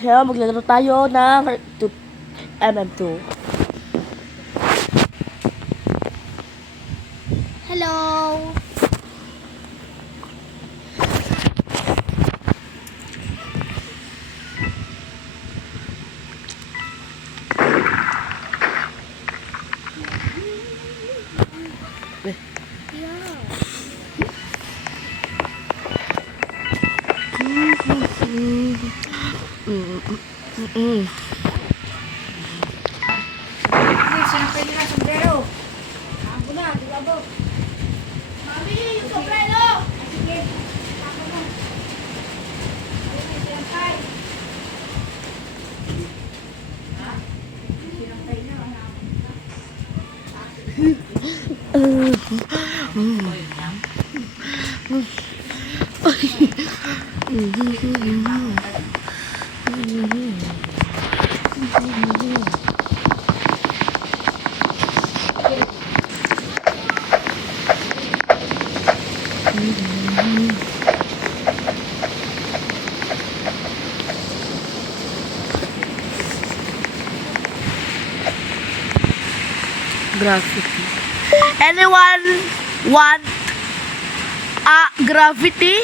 Kaya maglalaro tayo ng MM2. Hello! Saan pwede na sombrero? Ako na, di ba? Mami, yung sombrero! Sige, ako na. Sinampay. Ha? Sinampay na, wala ako na. Graffiti. Anyone want a graffiti?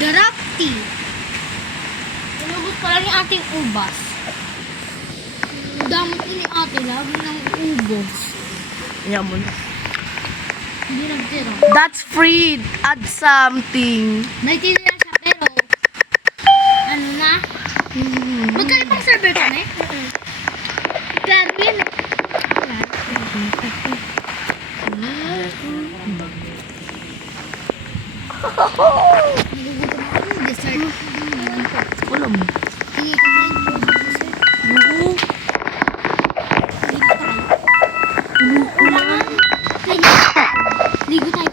Garapti! Inubos pala ni ating ubas. Damot ni ate, labi ng ubos. Yan mo na. Hindi nagtira. That's free. Add something. May tira siya, pero ano na? Magkano pang server ka na eh? Klaro yan eh. Nagugutom ako ng dessert. Wala mo. Hindi ko na yung dessert. Ligo tayo. Kailangan. Ligo tayo.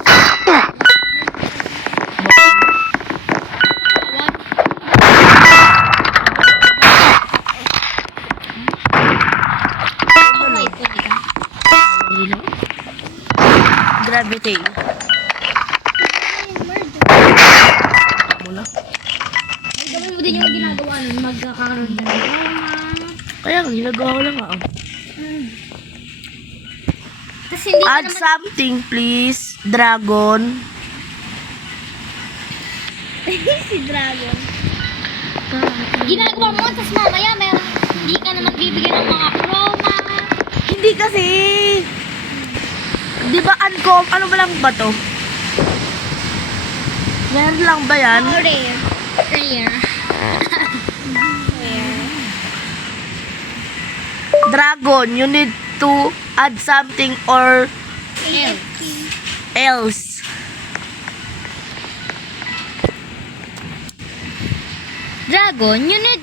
Gravity. Mula. Ay, gawin mo din yung ginagawa nun. Magkakaroon na ng Kaya nga, ginagawa ko lang ah. Kasi hindi ka Add naman... something please. Dragon. si Dragon. Ginagawa mo, tapos mamaya meron, hindi ka na magbibigay ng mga chroma. Hindi kasi. Di ba ano ba lang ba to? Meron lang ba yan? Rare. Rare. Dragon, you need to add something or else. Dragon, you need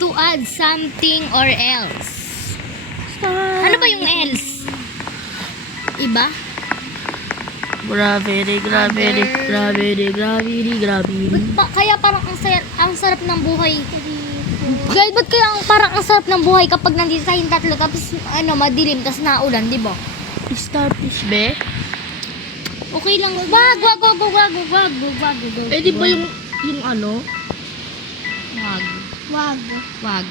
to add something or else. Ano ba yung else? Iba? Gravity. Kaya parang ang sarap ng buhay. Kaya ba't kaya parang ang sarap ng buhay kapag nandito tayong tatlo tapos madilim tapos naulan, di ba? Starfish be? Okay lang. Wag. Eh di ba yung ano? Wag.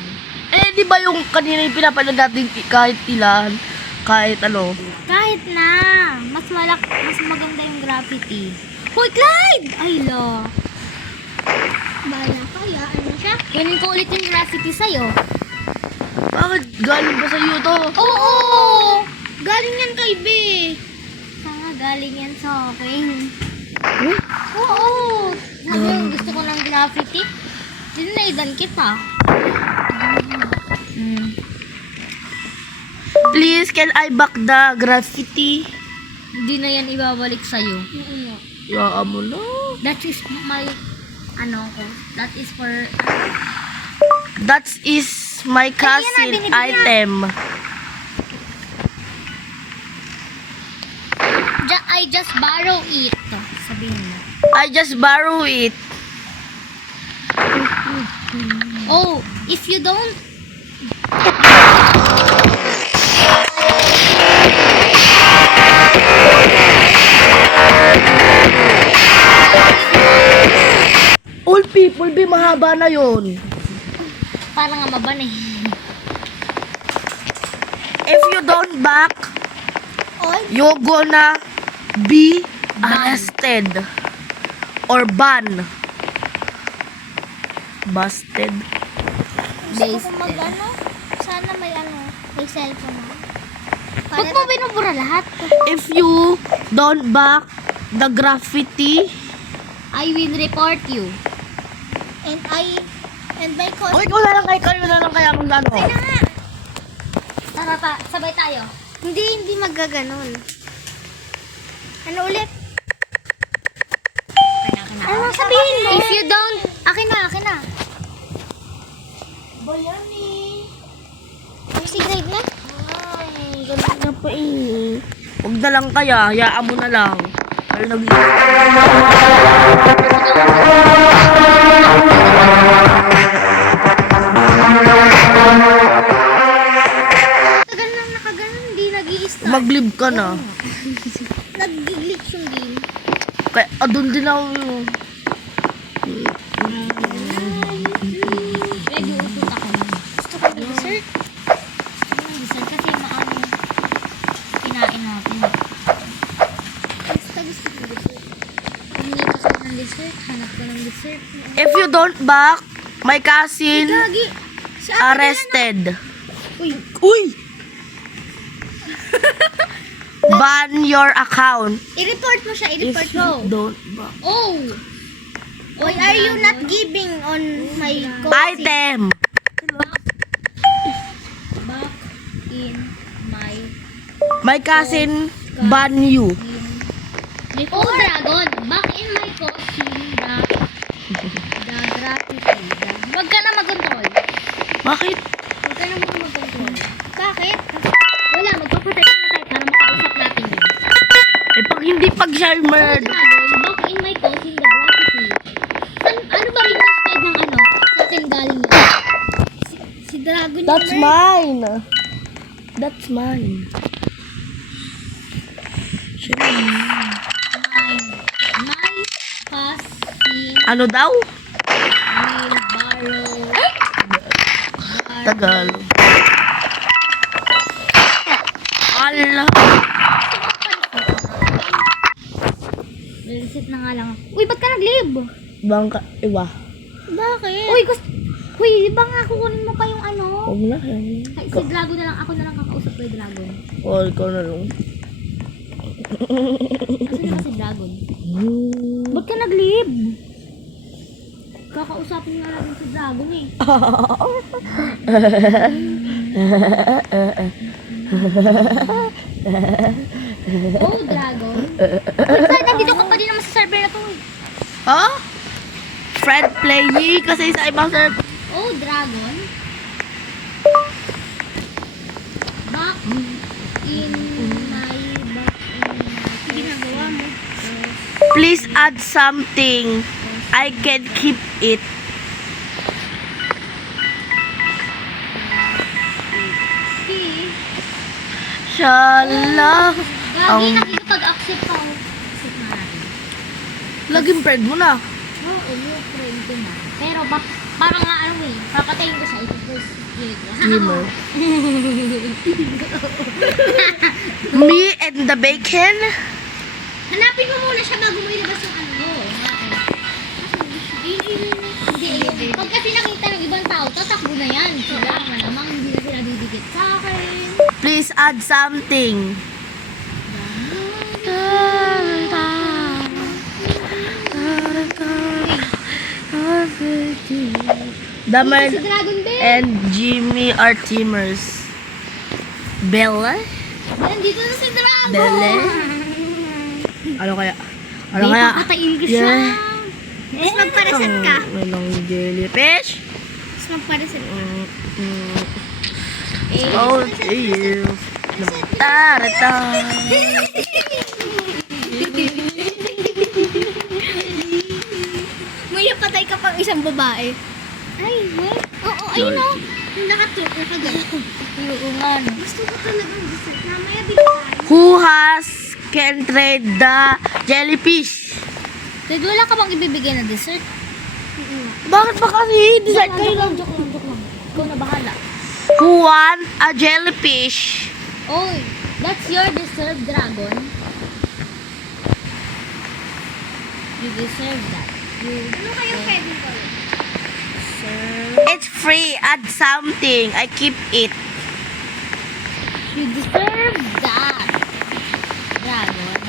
Eh di ba yung kanina yung pinapanood natin kahit ilan, kahit ano? Kahit na. Mas maganda yung graffiti. Hoy, Clyde! Ay, lo. Bala kaya, ano siya? Kunin ko ulit yung graffiti sa'yo. Bakit galing ba sa iyo to? Oo! Galing yan kay B. Sana galing yan sa akin. Eh? Oo! Sabi yung gusto ko ng graffiti. Dinaidan kita. Please, can I back the graffiti? Hindi na yan ibabalik sa'yo. Yaan mo na. That is my, that is for, That is my cousin binibigyan. item. I just borrow it. Sabihin mo. I just borrow it. Oh, if you don't, All people, be mahaba na yon. Parang nga maban eh. If you don't back, Oy, you're gonna be arrested or ban. Busted. gusto ko mag-ano? Sana may may cellphone ako. Ba't mo binubura lahat? If you don't back the graffiti, I will report you. And by cause, o ikaw na lang kaya magdano. Tara pa, sabay tayo. hindi magaganon. Ano ulit? Ano sabihin mo? If you don't, akin na. Bayani. Si grade na? Ay, ganun na pa eh. Huwag na lang kaya, hayaan mo na lang. Ay, Tagal lang nakaganon, hindi nag-i-start. Mag-live ka na. Nag-glitch yung game. Kaya, doon din ako yun. Medyo utot ako. Gusto ko mag-dessert. Dessert kasi maano kinain natin. Gusto ko dessert. Hingi ko ng dessert, hanap ko ng dessert. If you don't back, my cousin Gagi. Sa akin arrested. Uy. Uy! Ban your account. I-report mo siya, If i-report you mo. don't back. Oh! Why are you not giving on my coffee? Item. Back in my My cousin ban you. Oh, dragon! Back in my costume, the graffiti. Huwag ka na mag-control. Bakit? Huwag ka na muna mag-control. Bakit? Wala, magpapatay na tayo para makausap natin yun. Eh, pag hindi pag-sharmer. Dragon, back in my costume, the graffiti. Ano ba rin hashtag ng ano? Sa akin galing yun. Si Dragon yung That's nerd. mine. That's mine. My costume Ano daw? will borrow. Tagal. Ala. Reset na nga lang ako. Uy, ba't ka nag-live? Bangka, iba. Bakit? Uy, Uy, di ba nga kukunin mo pa yung ano? Huwag na. yan. Ay, si Dragon na lang. Ako na lang kakausap kay Dragon. O, ikaw na lang. Kasi na si Dragon. Ba't ka nag-live? Kakausapin nga natin si Dragon eh. Oh, Dragon. Ay, nandito ka pa din naman sa server na to eh. Ha? Fred playing kasi sa ibang server. Oh, Dragon. Back in my... Sige, nagawa mo. Please add something. I can keep it. See? Shala. Gagi, nakikipag-accept ako. Accept na natin. Laging friend mo na. Oo, yung friend ko na. Pero parang nga ano eh, papatayin ko siya ito first year ko. Gamer. Me and the bacon. Hanapin mo muna siya bago mo ilabas yung ano. Hindi. Pag kasi nakita ng ibang tao, tatakbo na yan. Sila malamang hindi na sila didikit sa akin. Please add something. Daman Si Dragon Bell. and Jimmy are teamers. Bella? Nandito na si Dragon. Belle? Ano kaya? Ano May kaya? papatayin ko Yeah. siya. Mas magparasan ka. Anong jellyfish? Mas magparasan ka. Oh, dear. Tarata. May patay ka pang isang babae. Ay, wait. Oo, ayun o. Nakagat. Oo nga, no. Gusto ko talagang dessert. Mamaya bigyan. Who can trade the jellyfish? Dad, wala ka bang ibibigay na dessert? Bakit ba kasi? Decide kayo lang. Joke lang. want a jellyfish. Oh, that's your deserve, dragon. You deserve that. You Ano kayo pwede ko? deserve. It's free. Add something. I keep it. You deserve that. Dragon.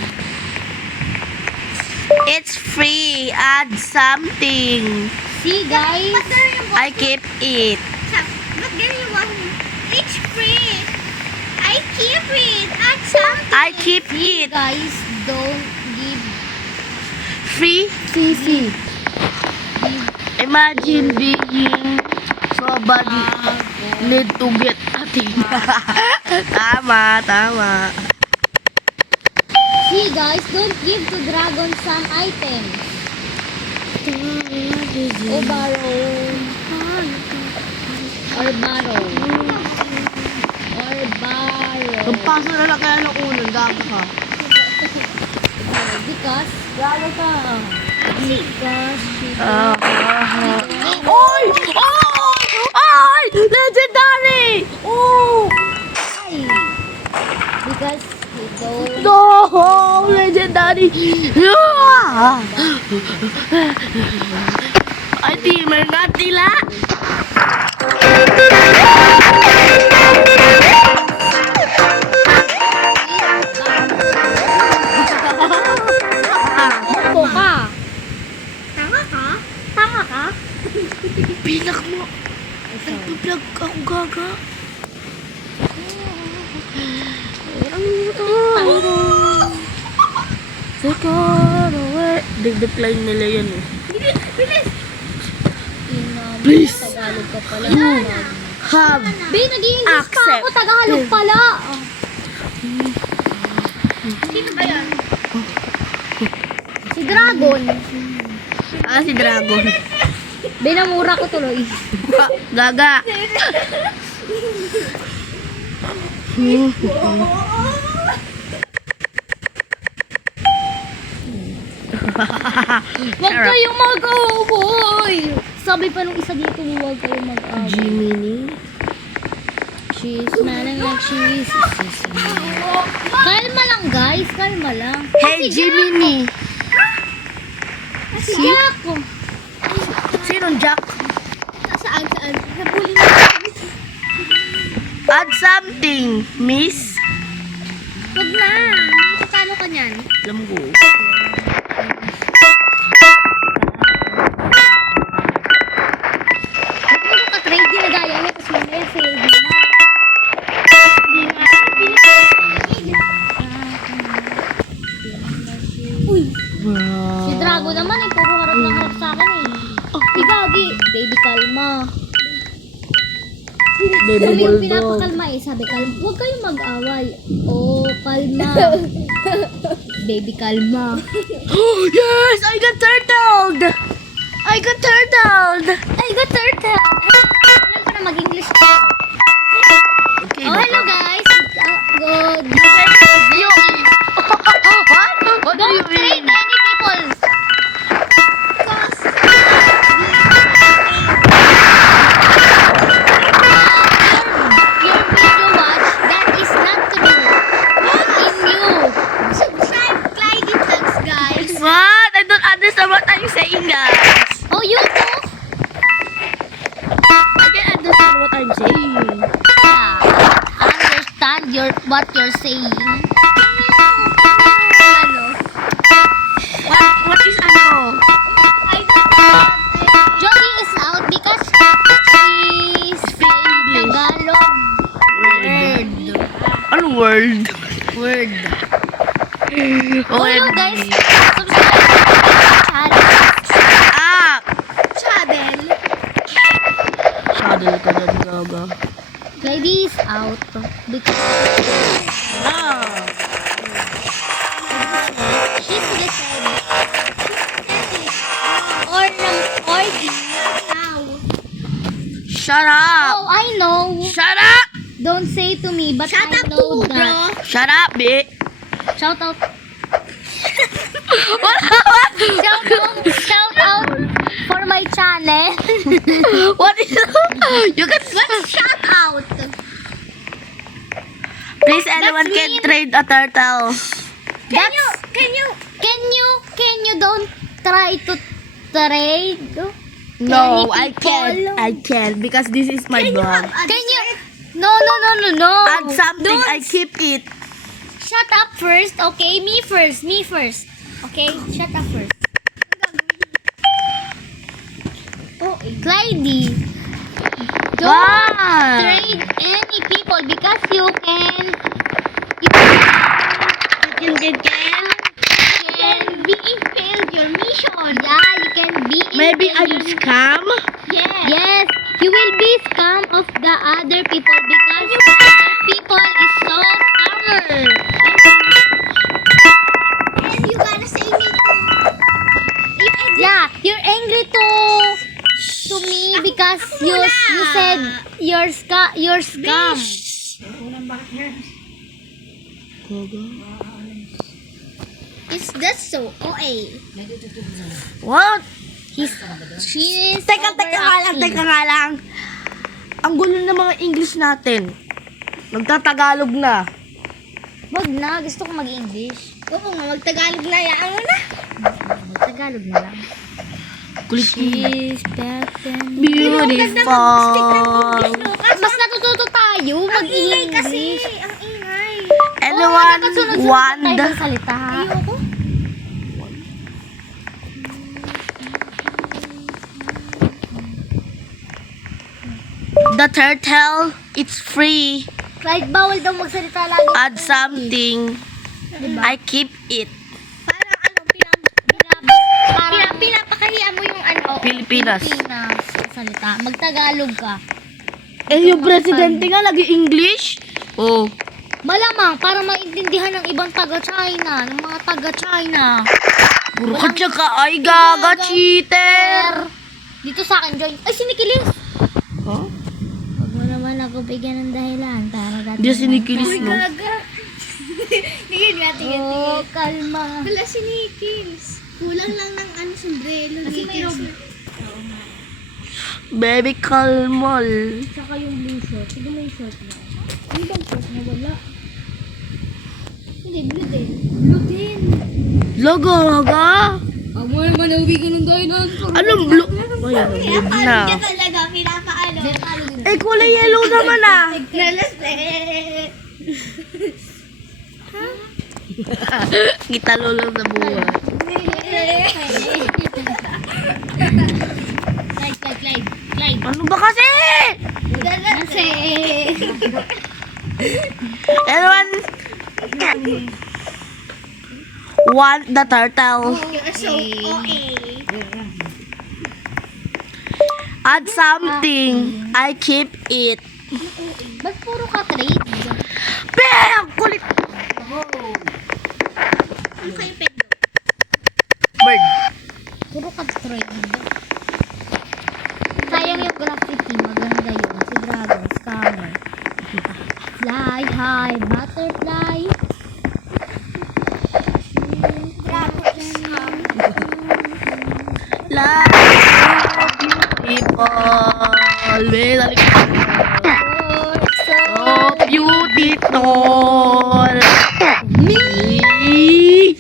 It's free. Add something. See, guys. Ba't ganun yung I keep it. Ba't ganun yung one? It's free. I keep it. At something. I keep See, it. guys, don't give Free. CC. Imagine being somebody need to get a thing. Tama, tama. See, guys, don't give to dragon some items. O borrow. Or borrow. Or borrow. Magpaso na lang kaya ng unang gago ka. Because, lalo ka. Because, Oy! Oy! Ay! Legendary! Oh! ay. Because, you don't. No! Legendary! Yeah! Ay, teamer nga tila! Opo ka. Tama ka? Tama ka? Pilak mo! Nagpa-vlog ako gaga. Dig-decline nila yan eh. Bilis! Please. Tagalog ka pala. Have Be, nag-i-English pa Accept. ako. Tagalog pala. Sino ba yan? Si Dragon. si Dragon. Binamura ko tuloy. Gaga. Huwag kayong mag-away. Sabi pa nung isa dito, huwag kayong mag-away. Jiminy. She's smelling like she's. Kalma lang, guys. Kalma lang. Hey, Jiminy. Si Jack. Sinong Jack? Saan? Nabuli na. Add something, miss. Huwag na. Nakakatalo ka niyan. Alam ko. Puro ka trade din na gaya niya. Tapos mamaya fail din na. Uy. Si Drago naman eh. Puro harap na harap sa akin eh. Uy, gagi. Baby, kalma. Baby Sabi yung bulldog. pinapakalma eh. Sabi, kalma. Huwag kayong mag-away. Oh, kalma. Baby, kalma. Oh, yes! I got turtled! I got turtled! Ay, got turtle. Alam ko na mag-English ko. Okay, Oh, hello guys. Good. What do you Don't trade mean? any people. Your video watch, that is not true. In you. Subscribe, Clyde Vlogs, guys. What? I don't understand what I'm saying, guys. Oh, you too? I can't understand what I'm saying. Yeah. Understand what you're saying. Ano? What is ano? I don't Jody is out because she's saying Tagalog word. Ano word? Word. Oh, Hello guys. Subscribe to my channel. Ah! Chadel. Saddle ka dyan, gaga. Lady is out because Ah! she's listening. Or Now. Shut up! oh, I know. Shut up! Don't say to me, but Shut I up know too, that. bro. Shut up, bitch! Shout out. What? Shout out for my channel. What is You can Shout out. Please, anyone can trade a turtle. Can you don't try to trade? No, Any I can't. people? I can't because this is my blog. Can you? No. Add something, Don't. I keep it. Shut up first, okay? Me first. Okay? Shut up first. Oh, Clyde. Don't Wow. trade any people because you can be failed your mission. Yeah, you can be Maybe failed I'm your- scam. Yes, you will be scam of the other people because the other people is so scammer. And you gonna say me Yeah, you're angry to me because you said you're scam. Is that so? OA. What? She is Teka nga lang. Ang gulo ng mga English natin. Nagtatagalog na. Wag na, gusto ko mag-English. Oo nga, mag-Tagalog na. Yaan mo na. Mag-Tagalog na lang. Kulit. She's back and... Beautiful. Mas natututo tayo Ingay kasi. mag-English. Ang ingay. Anyone Magkakasunod-sunod want tayo ng salita, ha? Ayoko. the turtle? It's free. Clyde, bawal daw magsalita lagi. Add something. I keep it. Parang ano, pinapakahiya mo yung ano. Pilipinas. Pilipinas salita. Magtagalog ka. Eh, yung presidente nga, nag-English? Oh. Malamang para maintindihan ng ibang taga-China, ng mga taga-China. Puro ka tsaka, ay gaga, cheater. Dito sa akin, join. Ay, sinikilis! Huh? Huwag mo naman ako bigyan ng dahilan para dati. Di sinikilis, no? Gaga. Tingin nga, tingin. Oh, kalma. Wala si Nikils. Kulang lang ng ano, sombrero. Kasi may Baby, kalmol. Saka yung blue short. Sige, may short na. Hindi bang short na wala? Hindi, blue din. Blue din. Logo, haga. Huwag mo naman nabigyan ng dahilan. Anong blue? Ay, ano, blue na. Kaya talaga, pinapaalo. Eh, kulay yellow naman ah. Nalasek. Kita lolo sa buwan. Clyde. Ano ba kasi? Nalasek. Everyone want the turtle. You're so OA. Add something. I keep it. Ba't puro ka trade? Bang! Kulit. Ano kayo pendo? Bird. Puro ka trade. Sayang yung graffiti. Maganda yun. Si Dragon. Scammer. Fly high. Butterfly. Love people. Always so beautiful. Me.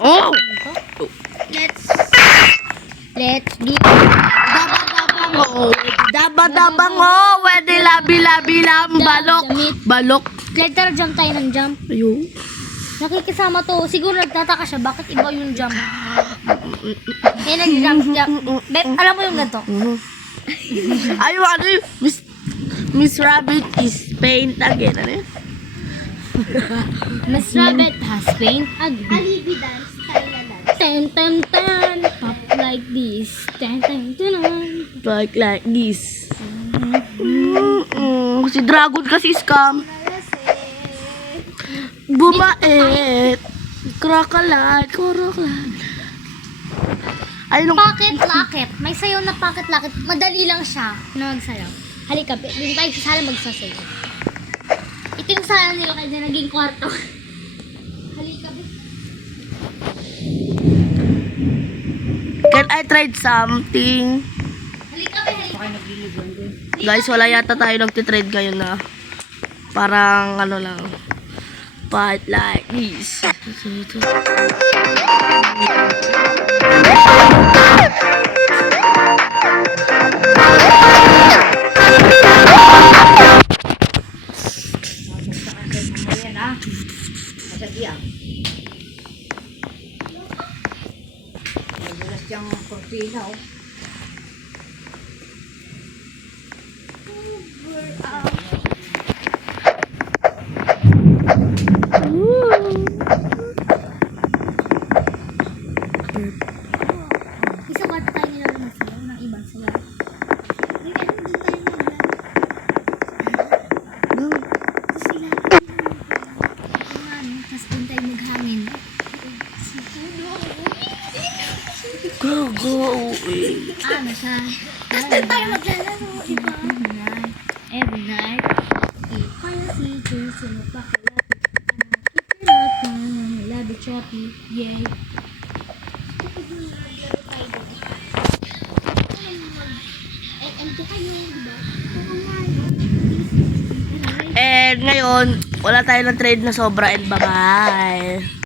Oh! Let's get Daba-dabang oh, wede labi-labi lang, balok. Balok. Clyde, tara jump tayo ng jump. Ayun. Nakikisama to. Siguro nagtataka siya, bakit iba yung jump? Eh, nag-jump. Bet, alam mo yung ganito? Ayun, ano yun? Miss Rabbit is paint again. Ano yun? Miss Rabbit has paint again. Alibi dance. Tayo na dance. Ten, ten, ten. Pop like this. Ten, ten, ten. Like this. Si Dragon kasi scam. Bumait. Krokolat. Krokolat. Ayun ang... Pocket locket. May sayaw na pocket locket. Madali lang siya na magsayaw. Halika, doon tayo sa sala magsasayaw. Ito yung sala nila kasi naging kwarto. Halika, be. Can I try something? Halika, be. Halika. Baka nagliligon din. Guys, wala yata tayo nagtitrade ngayon na. Parang ano lang. But like this. Basta kasi mamaya na. Masadya. Nagulas siyang kortina, oh. Isa ba tayo nila naman sila ng ibang sila? Ay, ano din tayo maglan? Tapos sila. Ano, tapos din tayo maghangin. Go, go. Ano siya? Tapos din tayo maglalaro, diba? Every night. Ipang feature, sino pa kalapit? Love it, choppy. Yay. And ngayon, wala tayo ng trade na sobra and bye-bye.